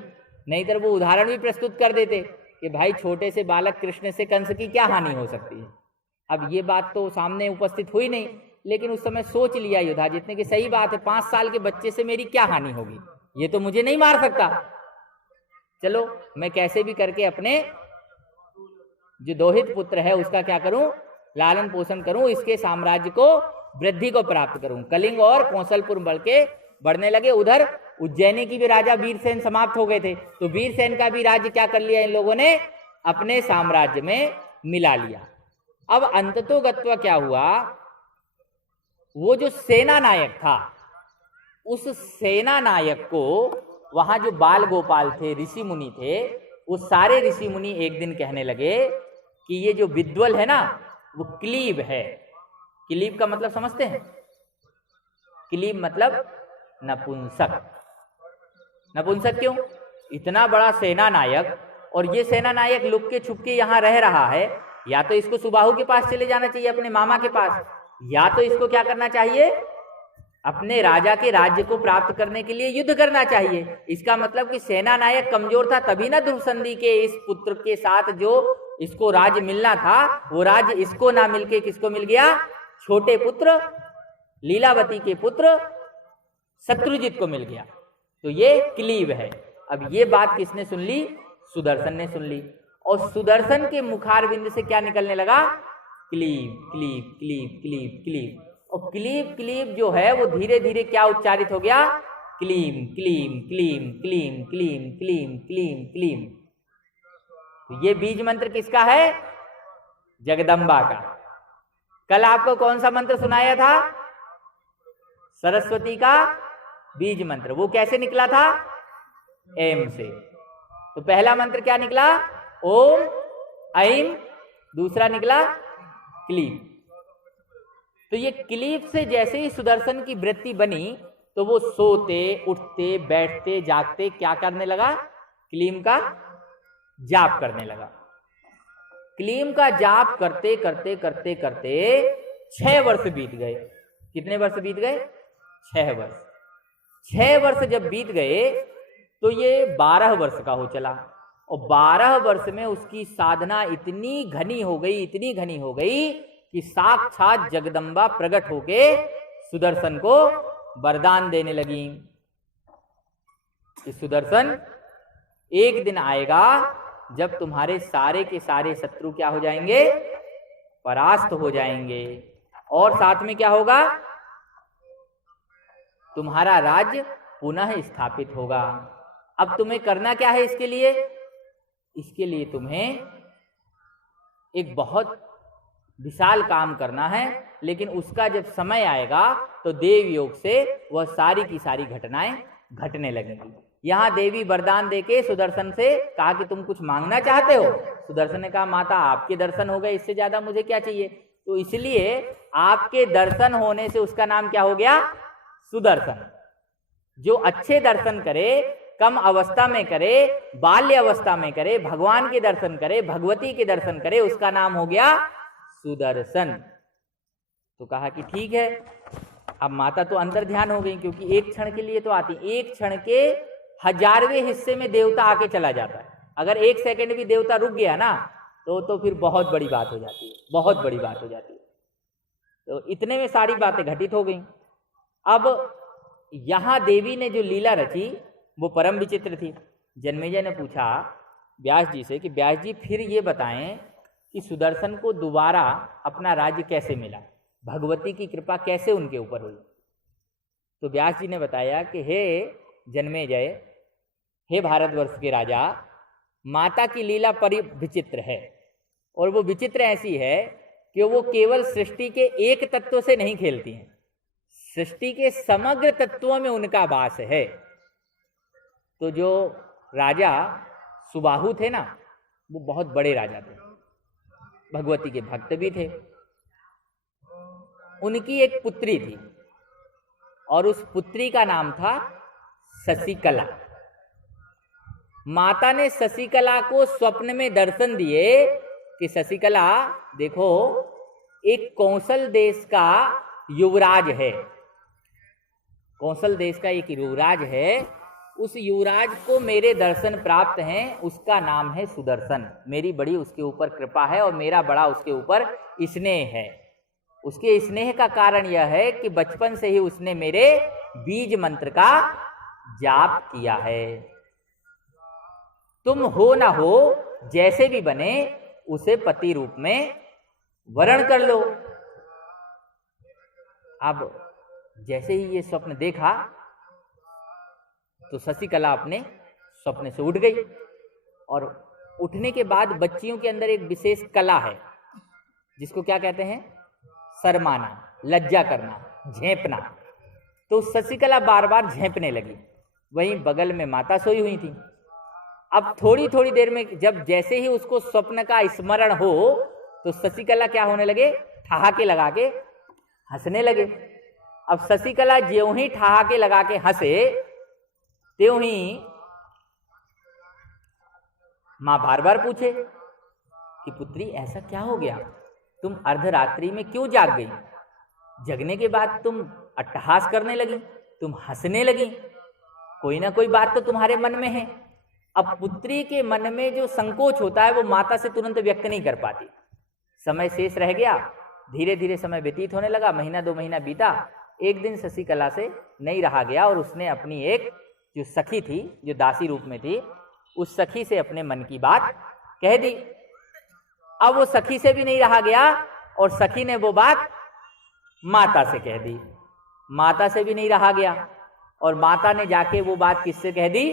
नहीं तो वो उदाहरण भी प्रस्तुत कर देते कि भाई छोटे से बालक कृष्ण से कंस की क्या हानि हो सकती है। अब ये बात तो सामने उपस्थित हुई नहीं, लेकिन उस समय सोच लिया युधाजित ने कि सही बात है, 5 साल के बच्चे से मेरी क्या हानि होगी, ये तो मुझे नहीं मार सकता। चलो मैं कैसे भी करके अपने जो दोहित पुत्र है उसका क्या करूं? लालन पोषण करूं, इसके साम्राज्य को वृद्धि को प्राप्त करूं। कलिंग और कौशलपुर बढ़ के बढ़ने लगे। उधर उज्जैनी की भी राजा वीरसेन समाप्त हो गए थे, तो वीरसेन का भी राज्य क्या कर लिया इन लोगों ने, अपने साम्राज्य में मिला लिया। अब अंततोगत्वा क्या हुआ, वो जो सेना नायक था, उस सेना नायक को वहां जो बाल गोपाल थे, ऋषि मुनि थे, वो सारे ऋषि मुनि एक दिन कहने लगे कि ये जो विद्वल है ना, वो क्लीब है। क्लीब का मतलब समझते हैं? क्लीब मतलब नपुंसक। नपुंसक क्यों? इतना बड़ा सेना नायक, और ये सेना नायक लुक के छुप के यहाँ रह रहा है, या तो इसको सुबाहु के पास चले जाना चाहिए, अपने मामा के पास, या तो इसको क्या करना चाहिए, अपने राजा के राज्य को प्राप्त करने के लिए युद्ध करना चाहिए। इसका मतलब कि सेना नायक कमजोर था, तभी ना ध्रुवसंधि के इस पुत्र के साथ जो इसको राज्य मिलना था, वो राज्य इसको ना मिलके किसको मिल गया, छोटे पुत्र लीलावती के पुत्र शत्रुजित को मिल गया। तो ये क्लीब है। अब ये बात किसने सुन ली? सुदर्शन ने सुन ली, और सुदर्शन के मुखारविंद से क्या निकलने लगा, क्लीब क्लीब क्लीब क्लीब क्लीब। और क्लीब क्लीब जो है वो धीरे धीरे क्या उच्चारित हो गया, क्लीम क्लीम क्लीम क्लीम क्लीम क्लीम क्लीम क्लीम। तो ये बीज मंत्र किसका है? जगदम्बा का। कल आपको कौन सा मंत्र सुनाया था? सरस्वती का बीज मंत्र। वो कैसे निकला था? एम से। तो पहला मंत्र क्या निकला? ओम ऐम। दूसरा निकला क्लीब। तो ये क्लीब से जैसे ही सुदर्शन की वृत्ति बनी, तो वो सोते उठते बैठते जागते क्या करने लगा, क्लीम का जाप करने लगा। क्लीम का जाप करते करते करते करते 6 वर्ष बीत गए। कितने वर्ष बीत गए? 6 वर्ष। 6 वर्ष जब बीत गए तो ये 12 वर्ष का हो चला, और 12 वर्ष में उसकी साधना इतनी घनी हो गई, इतनी घनी हो गई कि साक्षात जगदम्बा प्रकट होके सुदर्शन को वरदान देने लगी कि सुदर्शन, एक दिन आएगा जब तुम्हारे सारे के सारे शत्रु क्या हो जाएंगे, परास्त हो जाएंगे, और साथ में क्या होगा, तुम्हारा राज्य पुनः स्थापित होगा। अब तुम्हें करना क्या है इसके लिए? इसके लिए तुम्हें एक बहुत विशाल काम करना है, लेकिन उसका जब समय आएगा तो देव योग से वह सारी की सारी घटनाएं घटने लगेंगी। यहाँ देवी वरदान देके सुदर्शन से कहा कि तुम कुछ मांगना चाहते हो? सुदर्शन ने कहा माता आपके दर्शन हो गए, इससे ज्यादा मुझे क्या चाहिए। तो इसलिए आपके दर्शन होने से उसका नाम क्या हो गया, सुदर्शन। जो अच्छे दर्शन करे, कम अवस्था में करे, बाल्य अवस्था में करे, भगवान के दर्शन करे, भगवती के दर्शन करे, उसका नाम हो गया सुदर्शन। तो कहा कि ठीक है। अब माता तो अंतर ध्यान हो गई, क्योंकि एक क्षण के लिए तो आती, एक क्षण के 1000वें हिस्से में देवता आके चला जाता है। अगर 1 सेकंड भी देवता रुक गया ना तो फिर बहुत बड़ी बात हो जाती है, बहुत बड़ी बात हो जाती है। तो इतने में सारी बातें घटित हो गई। अब यहां देवी ने जो लीला रची वो परम विचित्र थी। जन्मेजय ने पूछा व्यास जी से कि व्यास जी फिर ये बताएं कि सुदर्शन को दोबारा अपना राज्य कैसे मिला, भगवती की कृपा कैसे उनके ऊपर हुई। तो व्यास जी ने बताया कि हे जन्मेजय, हे भारतवर्ष के राजा, माता की लीला परि विचित्र है, और वो विचित्र ऐसी है कि वो केवल सृष्टि के एक तत्व से नहीं खेलती हैं, सृष्टि के समग्र तत्वों में उनका वास है। तो जो राजा सुबाहु थे ना, वो बहुत बड़े राजा थे, भगवती के भक्त भी थे। उनकी एक पुत्री थी, और उस पुत्री का नाम था शशिकला। माता ने शशिकला को स्वप्न में दर्शन दिए कि शशिकला देखो, एक कौशल देश का युवराज है, कौशल देश का एक युवराज है, उस युवराज को मेरे दर्शन प्राप्त हैं, उसका नाम है सुदर्शन। मेरी बड़ी उसके ऊपर कृपा है और मेरा बड़ा उसके ऊपर स्नेह है। उसके स्नेह का कारण यह है कि बचपन से ही उसने मेरे बीज मंत्र का जाप किया है। तुम हो ना हो, जैसे भी बने उसे पति रूप में वरण कर लो। अब जैसे ही ये स्वप्न देखा तो शशिकला अपने स्वप्न से उठ गई, और उठने के बाद बच्चियों के अंदर एक विशेष कला है जिसको क्या कहते हैं, शर्माना, लज्जा करना, झेंपना। तो शशिकला बार बार झेंपने लगी। वहीं बगल में माता सोई हुई थी। अब थोड़ी थोड़ी देर में जब जैसे ही उसको स्वप्न का स्मरण हो तो शशिकला क्या होने लगे, ठहाके लगा के हंसने लगे। अब शशिकला ज्यों ही ठहाके लगा के हंसे त्यों ही मां बार बार पूछे कि पुत्री ऐसा क्या हो गया, तुम अर्धरात्रि में क्यों जाग गई, जगने के बाद तुम अट्टहास करने लगी, तुम हंसने लगी, कोई ना कोई बात तो तुम्हारे मन में है। अब पुत्री के मन में जो संकोच होता है वो माता से तुरंत व्यक्त नहीं कर पाती। समय शेष रह गया, धीरे धीरे समय व्यतीत होने लगा, महीना 2 महीना बीता। एक दिन शशिकला से नहीं रहा गया और उसने अपनी एक जो सखी थी, जो दासी रूप में थी, उस सखी से अपने मन की बात कह दी। अब वो सखी से भी नहीं रहा गया और सखी ने वो बात माता से कह दी। माता से भी नहीं रहा गया और माता ने जाके वो बात किससे कह दी,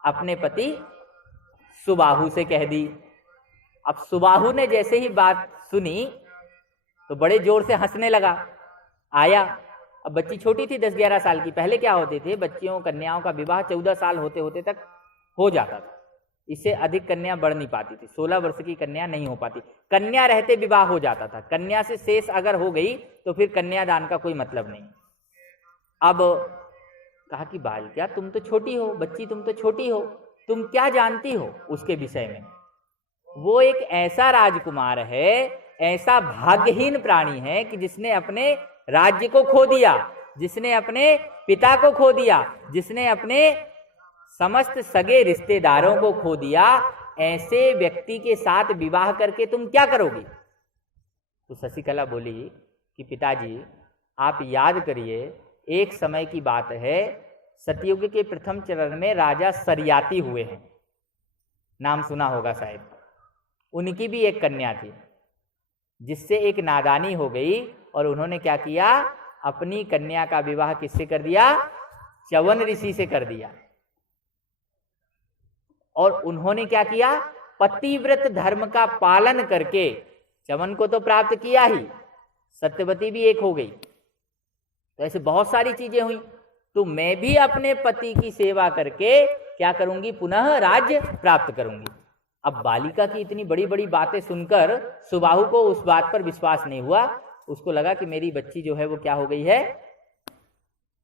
अपने पति सुबाहु से कह दी। अब सुबाहु ने जैसे ही बात सुनी तो बड़े जोर से हंसने लगा, आया। अब बच्ची छोटी थी, 10-11 साल की। पहले क्या होते थे, बच्चियों कन्याओं का विवाह 14 साल होते होते तक हो जाता था, इससे अधिक कन्या बढ़ नहीं पाती थी। 16 वर्ष की कन्या नहीं हो पाती, कन्या रहते विवाह हो जाता था। कन्या से शेष अगर हो गई तो फिर कन्यादान का कोई मतलब नहीं। अब कहा कि बाल क्या, तुम तो छोटी हो, बच्ची तुम तो छोटी हो, तुम क्या जानती हो उसके विषय में। वो एक ऐसा राजकुमार है, ऐसा भाग्यहीन प्राणी है कि जिसने अपने राज्य को खो दिया, जिसने अपने पिता को खो दिया, जिसने अपने समस्त सगे रिश्तेदारों को खो दिया। ऐसे व्यक्ति के साथ विवाह करके तुम क्या करोगी। तो शशिकला बोली कि पिताजी आप याद करिए, एक समय की बात है, सतयुग के प्रथम चरण में राजा सरियाती हुए हैं, नाम सुना होगा शायद। उनकी भी एक कन्या थी जिससे एक नादानी हो गई और उन्होंने क्या किया, अपनी कन्या का विवाह किससे कर दिया, च्यवन ऋषि से कर दिया। और उन्होंने क्या किया, पतिव्रत धर्म का पालन करके च्यवन को तो प्राप्त किया ही, सत्यवती भी एक हो गई। तो ऐसे बहुत सारी चीजें हुई। तो मैं भी अपने पति की सेवा करके क्या करूंगी, पुनः राज्य प्राप्त करूंगी। अब बालिका की इतनी बड़ी बड़ी बातें सुनकर सुबाहु को उस बात पर विश्वास नहीं हुआ। उसको लगा कि मेरी बच्ची जो है वो क्या हो गई है,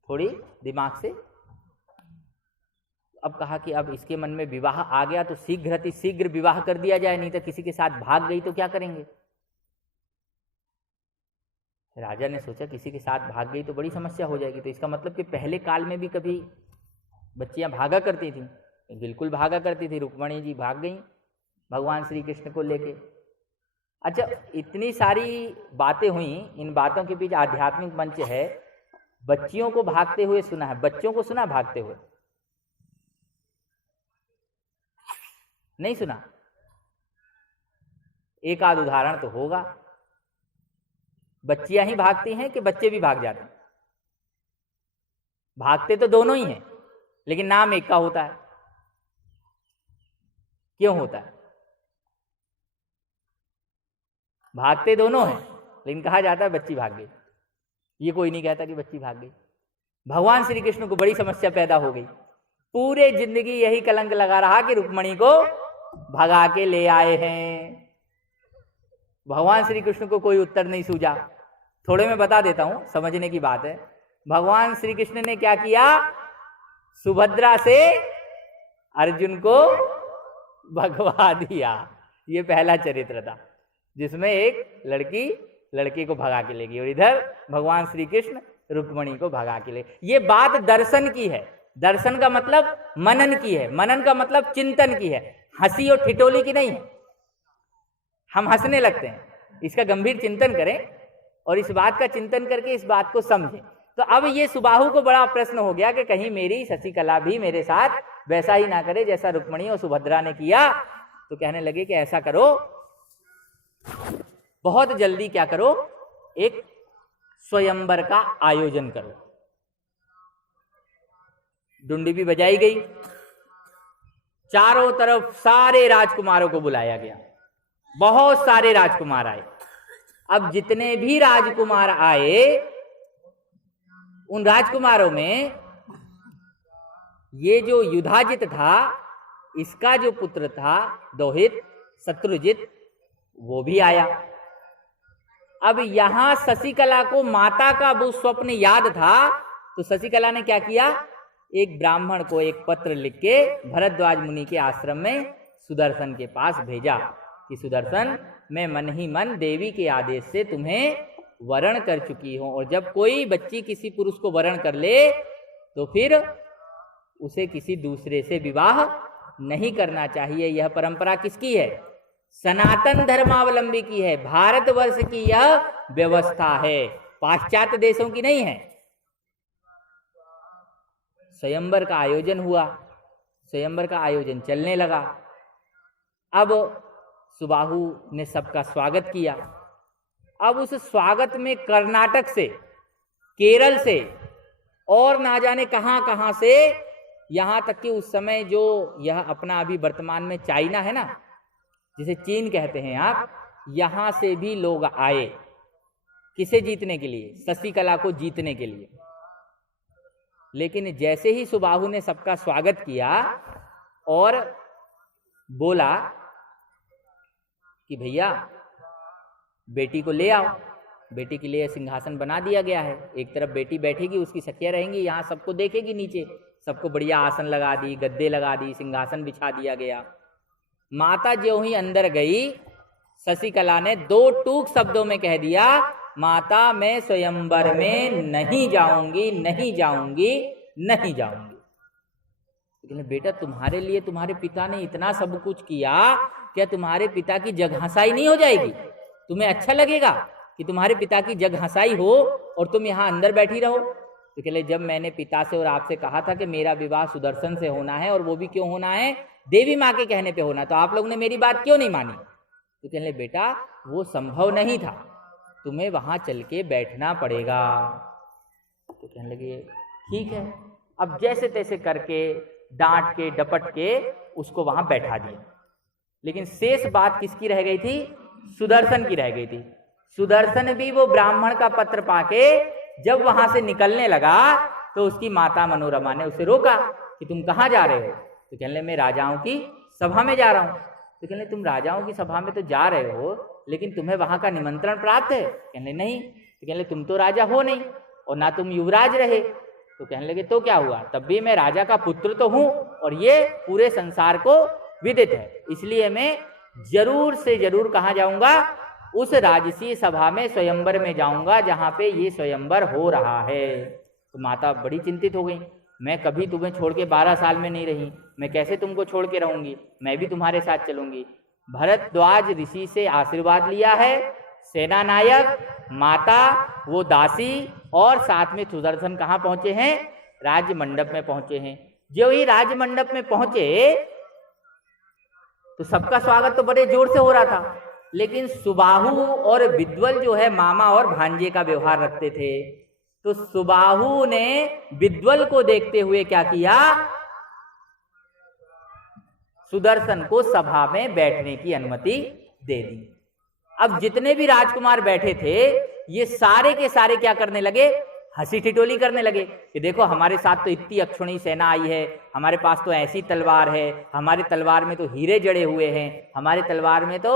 थोड़ी दिमाग से। अब कहा कि अब इसके मन में विवाह आ गया तो शीघ्र विवाह कर दिया जाए, नहीं तो किसी के साथ भाग गई तो क्या करेंगे। राजा ने सोचा किसी के साथ भाग गई तो बड़ी समस्या हो जाएगी। तो इसका मतलब कि पहले काल में भी कभी बच्चियां भागा करती थी, बिल्कुल भागा करती थी। रुक्मणी जी भाग गई भगवान श्री कृष्ण को लेके। अच्छा, इतनी सारी बातें हुई, इन बातों के बीच आध्यात्मिक मंच है। बच्चियों को भागते हुए सुना है, बच्चों को सुना भागते हुए, नहीं सुना। एक आध उदाहरण तो होगा। बच्चियां ही भागती हैं कि बच्चे भी भाग जाते हैं। भागते तो दोनों ही हैं, लेकिन नाम एक का होता है। क्यों होता है, भागते दोनों हैं लेकिन कहा जाता है बच्ची भाग गई। ये कोई नहीं कहता कि बच्ची भाग गई। भगवान श्री कृष्ण को बड़ी समस्या पैदा हो गई। पूरे जिंदगी यही कलंक लगा रहा कि रुक्मणी को भगा के ले आए हैं। भगवान श्री कृष्ण को कोई उत्तर नहीं सूझा। थोड़े मैं बता देता हूं, समझने की बात है। भगवान श्री कृष्ण ने क्या किया, सुभद्रा से अर्जुन को भगवा दिया। ये पहला चरित्र था जिसमें एक लड़की लड़के को भगा के ले गई और इधर भगवान श्री कृष्ण रुक्मणी को भगा के ले। ये बात दर्शन की है। दर्शन का मतलब मनन की है, मनन का मतलब चिंतन की है, हंसी और ठिठोली की नहीं है। हम हंसने लगते हैं, इसका गंभीर चिंतन करें और इस बात का चिंतन करके इस बात को समझें। तो अब ये सुबाहु को बड़ा प्रश्न हो गया कि कहीं मेरी शशिकला भी मेरे साथ वैसा ही ना करे जैसा रुक्मणी और सुभद्रा ने किया। तो कहने लगे कि ऐसा करो, बहुत जल्दी क्या करो, एक स्वयंवर का आयोजन करो। डुंडी भी बजाई गई, चारों तरफ सारे राजकुमारों को बुलाया गया, बहुत सारे राजकुमार आए। अब जितने भी राजकुमार आए, उन राजकुमारों में ये जो युधाजित था, इसका जो पुत्र था दोहित शत्रुजित, वो भी आया। अब यहां शशिकला को माता का वो स्वप्न याद था, तो शशिकला ने क्या किया, एक ब्राह्मण को एक पत्र लिख के भरद्वाज मुनि के आश्रम में सुदर्शन के पास भेजा कि सुदर्शन, मैं मन ही मन देवी के आदेश से तुम्हें वरण कर चुकी हूं, और जब कोई बच्ची किसी पुरुष को वरण कर ले तो फिर उसे किसी दूसरे से विवाह नहीं करना चाहिए। यह परंपरा किसकी है? सनातन धर्मावलंबी की है, भारतवर्ष की यह व्यवस्था है, पाश्चात्य देशों की नहीं है। स्वयंवर का आयोजन हुआ, स्वयंवर का आयोजन चलने लगा। अब सुबाहु ने सबका स्वागत किया। अब उस स्वागत में कर्नाटक से, केरल से और ना जाने कहां कहां से, यहां तक कि उस समय जो यह अपना अभी वर्तमान में चाइना है ना, जिसे चीन कहते हैं आप, यहां से भी लोग आए। किसे जीतने के लिए? शशिकला को जीतने के लिए। लेकिन जैसे ही सुबाहु ने सबका स्वागत किया और बोला कि भैया बेटी को ले आओ, बेटी के लिए सिंहासन बना दिया गया है, एक तरफ बेटी बैठेगी, उसकी सखियां रहेंगी, यहाँ सबको देखेगी, नीचे सबको बढ़िया आसन लगा दी, गद्दे लगा दी, सिंहासन बिछा दिया गया। माता ज्यों ही अंदर गई, शशिकला ने दो टूक शब्दों में कह दिया, माता मैं स्वयंवर में नहीं जाऊंगी, नहीं जाऊंगी, नहीं जाऊंगी। लेकिन बेटा तुम्हारे लिए तुम्हारे पिता ने इतना सब कुछ किया, क्या तुम्हारे पिता की जग हंसाई नहीं हो जाएगी? तुम्हें अच्छा लगेगा कि तुम्हारे पिता की जग हंसाई हो और तुम यहाँ अंदर बैठी रहो? तो कहले जब मैंने पिता से और आपसे कहा था कि मेरा विवाह सुदर्शन से होना है, और वो भी क्यों होना है? देवी माँ के कहने पे होना, तो आप लोगों ने मेरी बात क्यों नहीं मानी? तो कहले बेटा वो संभव नहीं था, तुम्हें वहां चल के बैठना पड़ेगा। तो कहने लगे ठीक है। अब जैसे तैसे करके डांट के डपट के उसको वहां बैठा दिया। लेकिन शेष बात किसकी रह गई थी? सुदर्शन की रह गई थी। सुदर्शन भी वो ब्राह्मण का पत्र पाके जब वहां से निकलने लगा तो उसकी माता मनोरमा ने उसे रोका कि तुम कहाँ जा रहे हो? तो कहने मैं राजाओं की सभा में जा रहा हूँ। तो कहने तुम राजाओं की सभा में तो जा रहे हो, लेकिन तुम्हें वहां का निमंत्रण प्राप्त है? कहने नहीं। तो कहने तुम तो राजा हो नहीं और ना तुम युवराज रहे। तो कहने लगे तो क्या हुआ, तब भी मैं राजा का पुत्र तो हूं और ये पूरे संसार को विदित है, इसलिए मैं जरूर से जरूर कहाँ जाऊंगा? उस राजसी सभा में स्वयंवर में जाऊंगा जहां पे ये स्वयंवर हो रहा है। तो माता बड़ी चिंतित हो गई, मैं कभी तुम्हें छोड़ के 12 साल में नहीं रही, मैं कैसे तुमको छोड़ के रहूंगी? मैं भी तुम्हारे साथ चलूंगी। भरद्वाज ऋषि से आशीर्वाद लिया है, सेना नायक, माता, वो दासी और साथ में सुदर्शन कहाँ पहुंचे हैं? राज मंडप में पहुंचे हैं। जो ही राज मंडप में पहुंचे तो सबका स्वागत तो बड़े जोर से हो रहा था, लेकिन सुबाहु और विद्वल जो है मामा और भांजे का व्यवहार रखते थे। तो सुबाहु ने विद्वल को देखते हुए क्या किया? सुदर्शन को सभा में बैठने की अनुमति दे दी। अब जितने भी राजकुमार बैठे थे ये सारे के सारे क्या करने लगे? हंसी ठिठोली करने लगे कि देखो हमारे साथ तो इतनी अक्षुणी सेना आई है, हमारे पास तो ऐसी तलवार है, हमारे तलवार में तो हीरे जड़े हुए हैं, हमारे तलवार में तो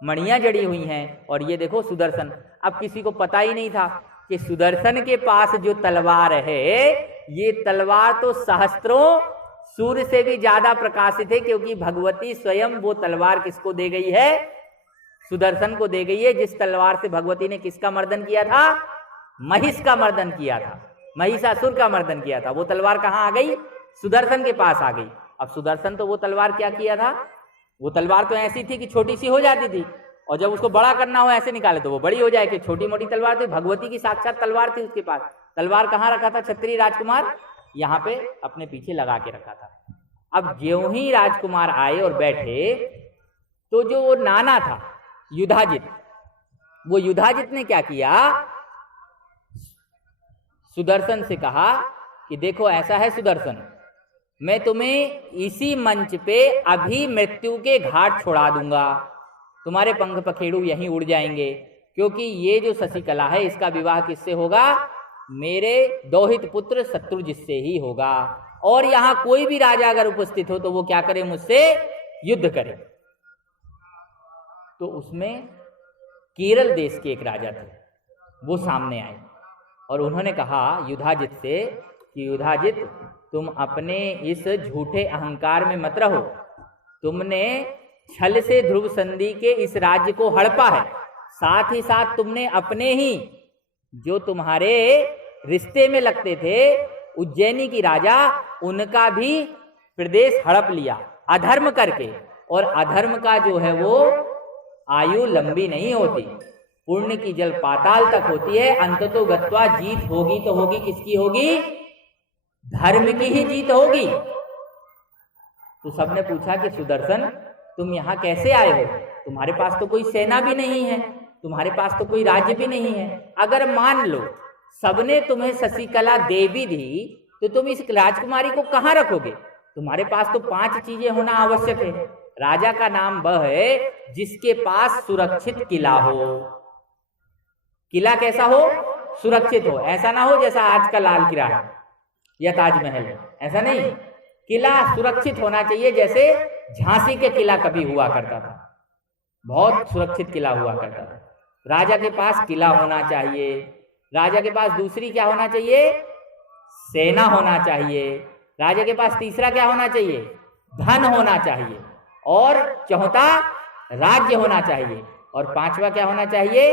मणियां जड़ी हुई हैं, और ये देखो सुदर्शन। अब किसी को पता ही नहीं था कि सुदर्शन के पास जो तलवार है ये तलवार तो सहस्त्रों सूर्य से भी ज्यादा प्रकाशित है, क्योंकि भगवती स्वयं वो तलवार किसको दे गई है? सुदर्शन को दे गई है। जिस तलवार से भगवती ने किसका मर्दन किया था? महिष का मर्दन किया था, महिषासुर का मर्दन किया था। वो तलवार कहाँ आ गई? सुदर्शन के पास आ गई। अब सुदर्शन तो वो तलवार क्या किया था? वो तलवार तो ऐसी थी कि छोटी सी हो जाती थी, और जब उसको बड़ा करना हो ऐसे निकाले तो वो बड़ी हो जाएगी। छोटी मोटी तलवार थी, भगवती की साक्षात तलवार थी उसके पास। तलवार कहाँ रखा था क्षत्रिय राजकुमार? यहाँ पे अपने पीछे लगा के रखा था। अब ज्यों ही राजकुमार आए और बैठे तो जो वो नाना था युधाजित, वो युधाजित ने क्या किया? सुदर्शन से कहा कि देखो ऐसा है सुदर्शन, मैं तुम्हें इसी मंच पे अभी मृत्यु के घाट छोड़ा दूंगा, तुम्हारे पंख पखेरु यहीं उड़ जाएंगे, क्योंकि ये जो शशिकला है इसका विवाह किससे होगा? मेरे दोहित पुत्र शत्रुजित से ही होगा। और यहाँ कोई भी राजा अगर उपस्थित हो तो वो क्या करे? मुझसे युद्ध करे। तो उसमें केरल देश के एक राजा थे, वो सामने आए और उन्होंने कहा युधाजित से कि युधाजित, तुम अपने इस झूठे अहंकार में मत रहो, तुमने छल से ध्रुव संधि के इस राज्य को हड़पा है, साथ ही साथ तुमने अपने ही जो तुम्हारे रिश्ते में लगते थे उज्जैनी की राजा, उनका भी प्रदेश हड़प लिया अधर्म करके। और अधर्म का जो है वो आयु लंबी नहीं होती, पुण्य की जल पाताल तक होती है। अंततो गत्वा जीत होगी तो होगी किसकी होगी? धर्म की ही जीत होगी। तो सबने पूछा कि सुदर्शन, तुम यहाँ कैसे आए हो? तुम्हारे पास तो कोई सेना भी नहीं है, तुम्हारे पास तो कोई राज्य भी नहीं है। अगर मान लो सबने तुम्हें शशिकला दे भी दी तो तुम इस राजकुमारी को कहाँ रखोगे? तुम्हारे पास तो 5 चीजें होना आवश्यक है। राजा का नाम वह है जिसके पास सुरक्षित किला हो। किला कैसा हो? सुरक्षित हो। ऐसा ना हो जैसा आज का लाल किला है या ताजमहल है, ऐसा नहीं। किला सुरक्षित होना चाहिए, जैसे झांसी के किला कभी हुआ करता था, बहुत सुरक्षित किला हुआ करता था। राजा के पास किला होना चाहिए। राजा के पास दूसरी क्या होना चाहिए? सेना होना चाहिए। राजा के पास तीसरा क्या होना चाहिए? धन होना चाहिए। और चौथा राज्य होना चाहिए। और 5वां क्या होना चाहिए?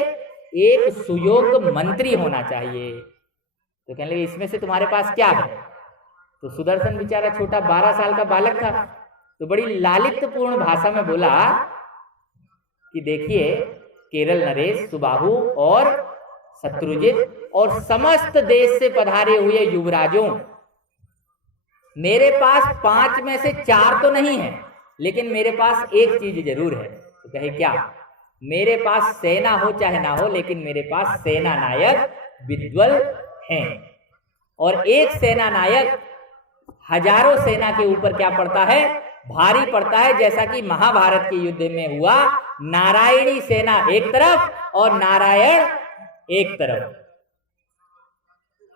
एक सुयोग्य मंत्री होना चाहिए। तो कहने लगे इसमें से तुम्हारे पास क्या है? तो सुदर्शन बेचारा छोटा 12 साल का बालक था, तो बड़ी लालित्यपूर्ण भाषा में बोला कि देखिए केरल नरेश, सुबाहु और शत्रुजित और समस्त देश से पधारे हुए युवराजों, मेरे पास 5 में से 4 तो नहीं है, लेकिन मेरे पास एक चीज जरूर है। तो कहे क्या? मेरे पास सेना हो चाहे ना हो, लेकिन मेरे पास सेना नायक विद्वल हैं। और एक सेना नायक हजारों सेना के ऊपर क्या पड़ता है? भारी पड़ता है। जैसा कि महाभारत के युद्ध में हुआ, नारायणी सेना एक तरफ और नारायण एक तरफ।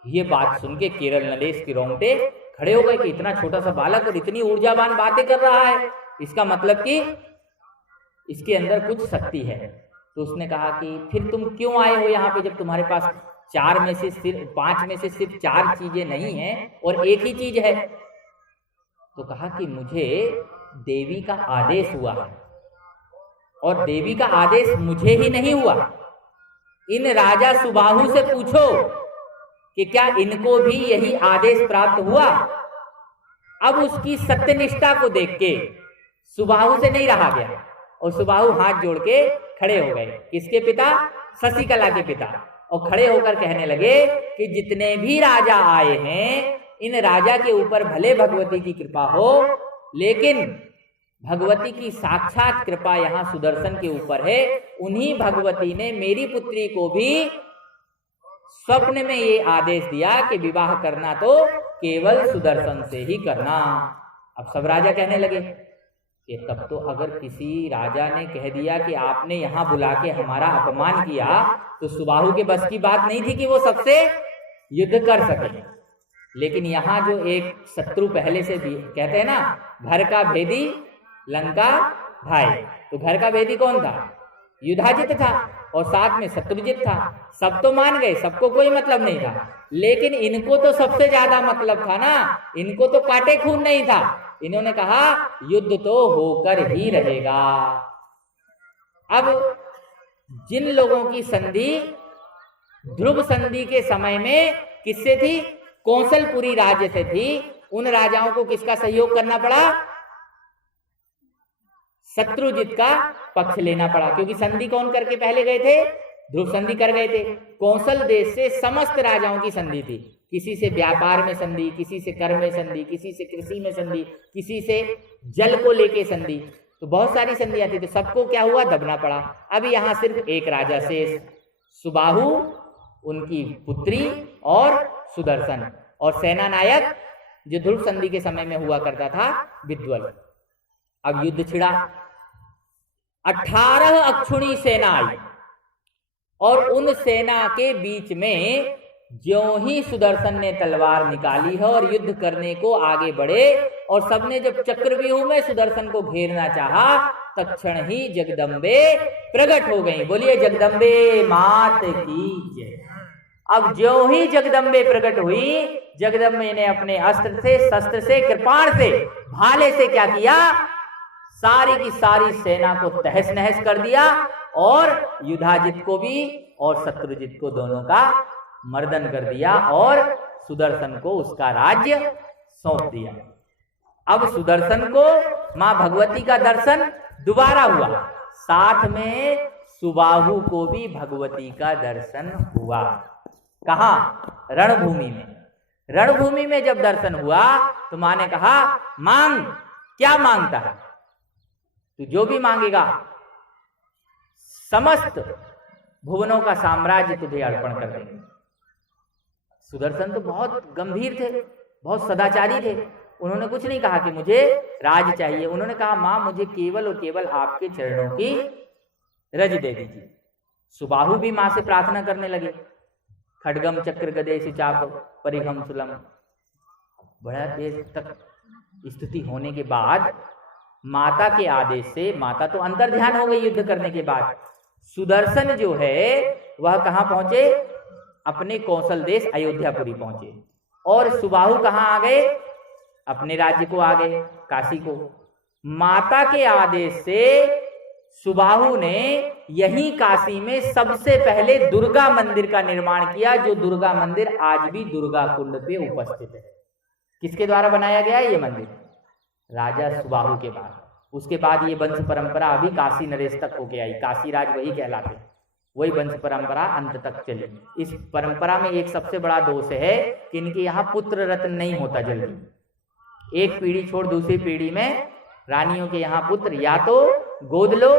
ये बात सुन के केरल नरेश के रोंगटे खड़े हो गए कि इतना छोटा सा बालक और इतनी ऊर्जावान बातें कर रहा है, इसका मतलब कि इसके अंदर कुछ शक्ति है। तो उसने कहा कि फिर तुम क्यों आए हो यहाँ पे, जब तुम्हारे पास 5 में से सिर्फ 4 चीजें नहीं है और एक ही चीज है? तो कहा कि मुझे देवी का आदेश हुआ है, और देवी का आदेश मुझे ही नहीं हुआ, इन राजा सुबाहु से पूछो कि क्या इनको भी यही आदेश प्राप्त हुआ। अब उसकी सत्यनिष्ठा को देख के सुबाहु से नहीं रहा गया और सुबाहु हाथ जोड़ के खड़े हो गए। किसके पिता? शशिकला के पिता। और खड़े होकर कहने लगे कि जितने भी राजा आए हैं, इन राजा के ऊपर भले भगवती की कृपा हो, लेकिन भगवती की साक्षात कृपा यहाँ सुदर्शन के ऊपर है। उन्हीं भगवती ने मेरी पुत्री को भी स्वप्न में ये आदेश दिया कि विवाह करना तो केवल सुदर्शन से ही करना। अब सब राजा कहने लगे कि तब तो अगर किसी राजा ने कह दिया कि आपने यहाँ बुला के हमारा अपमान किया, तो सुबाहु के बस की बात नहीं थी कि वो सबसे युद्ध कर सके। लेकिन यहाँ जो एक शत्रु पहले से भी कहते हैं ना, घर का भेदी लंका भाई, तो घर का भेदी कौन था? युधाजित था और साथ में शत्रुजित था। सब तो मान गए, सबको कोई मतलब नहीं था, लेकिन इनको तो सबसे ज्यादा मतलब था ना, इनको तो काटे खून नहीं था। इन्होंने कहा युद्ध तो होकर ही रहेगा। अब जिन लोगों की संधि ध्रुव संधि के समय में किससे थी? कौशलपुरी राज्य से थी। उन राजाओं को किसका सहयोग करना पड़ा? शत्रुजित का पक्ष लेना पड़ा, क्योंकि संधि कौन करके पहले गए थे? ध्रुव संधि कर गए थे। कौशल देश से समस्त राजाओं की संधि थी। किसी से व्यापार में संधि, किसी से कर में संधि, किसी से कृषि में संधि, किसी से जल को लेके संधि, तो बहुत सारी संधियां थी। तो सबको क्या हुआ? दबना पड़ा। अब यहाँ सिर्फ एक राजा शेष, सुबाहु, उनकी पुत्री और सुदर्शन। और सेना नायक जो ध्रुव संधि के समय में हुआ करता था विद्वल। अब युद्ध छिड़ा, 18 अक्षुणी सेना आई और उन सेना के बीच में ज्यों ही सुदर्शन ने तलवार निकाली है और युद्ध करने को आगे बढ़े और सबने जब चक्रव्यूह में सुदर्शन को घेरना चाहा, तत्क्षण ही जगदम्बे प्रकट हो गई। बोलिए जगदम्बे मात की जय। अब ज्यों ही जगदम्बे प्रकट हुई, जगदम्बे ने अपने अस्त्र से, शस्त्र से, कृपाण से, भाले से क्या किया, सारी की सारी सेना को तहस नहस कर दिया और युधाजित को भी और शत्रुजित को दोनों का मर्दन कर दिया और सुदर्शन को उसका राज्य सौंप दिया। अब सुदर्शन को मां भगवती का दर्शन दोबारा हुआ, साथ में सुबाहु को भी भगवती का दर्शन हुआ। कहां? रणभूमि में। रणभूमि में जब दर्शन हुआ तो मां ने कहा, मांग, क्या मांगता है तू? जो भी मांगेगा समस्त भुवनों का साम्राज्य तुझे अर्पण कर देंगे। सुदर्शन तो बहुत गंभीर थे, बहुत सदाचारी थे। उन्होंने कुछ नहीं कहा कि मुझे राज चाहिए, उन्होंने कहा मां मुझे केवल और केवल आपके चरणों की रज दे दीजिए। सुबाहु भी मां से प्रार्थना करने लगे, खड्गम चक्र गदे चाप परिघम सुलम। बड़ा देर तक स्तुति होने के बाद माता के आदेश से, माता तो अंतर ध्यान हो गई युद्ध करने के बाद, सुदर्शन जो है वह कहां पहुंचे? अपने कौशल देश अयोध्यापुरी पहुंचे। और सुबाहु कहां आ गए? अपने राज्य को आ गए, काशी को। माता के आदेश से सुबाहु ने यही काशी में सबसे पहले दुर्गा मंदिर का निर्माण किया, जो दुर्गा मंदिर आज भी दुर्गा कुंड पे उपस्थित है। किसके द्वारा बनाया गया है ये मंदिर? राजा सुबाहु के बाद। उसके बाद ये वंश परंपरा अभी काशी नरेश तक होके आई, काशी राज वही कहलाते, वही वंश परंपरा अंत तक चली। इस परंपरा में एक सबसे बड़ा दोष है कि इनके यहाँ पुत्र रत्न नहीं होता जल्दी। एक पीढ़ी छोड़ दूसरी पीढ़ी में रानियों के यहाँ पुत्र या तो गोद लो,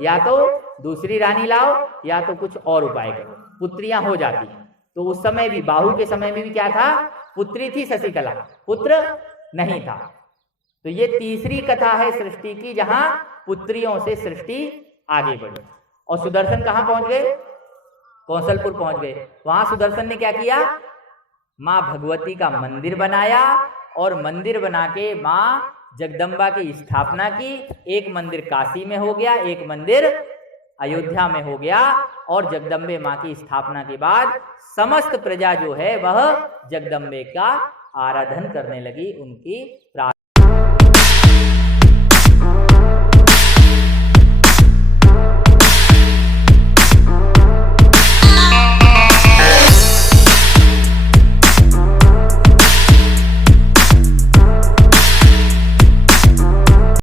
या तो दूसरी रानी लाओ, या तो कुछ और उपाय करो, पुत्रियां हो जाती हैं। तो उस समय भी, बाहु के समय में भी क्या था? पुत्री थी शशिकला, पुत्र नहीं था। तो ये तीसरी कथा है सृष्टि की जहां पुत्रियों से सृष्टि आगे बढ़ी। और सुदर्शन कहां पहुंच गए? कौशलपुर पहुंच गए। वहां सुदर्शन ने क्या किया? मां भगवती का मंदिर बनाया और मंदिर बना के मां जगदम्बा की स्थापना की। एक मंदिर काशी में हो गया, एक मंदिर अयोध्या में हो गया। और जगदम्बे मां की स्थापना के बाद समस्त प्रजा जो है वह जगदम्बे का आराधन करने लगी, उनकी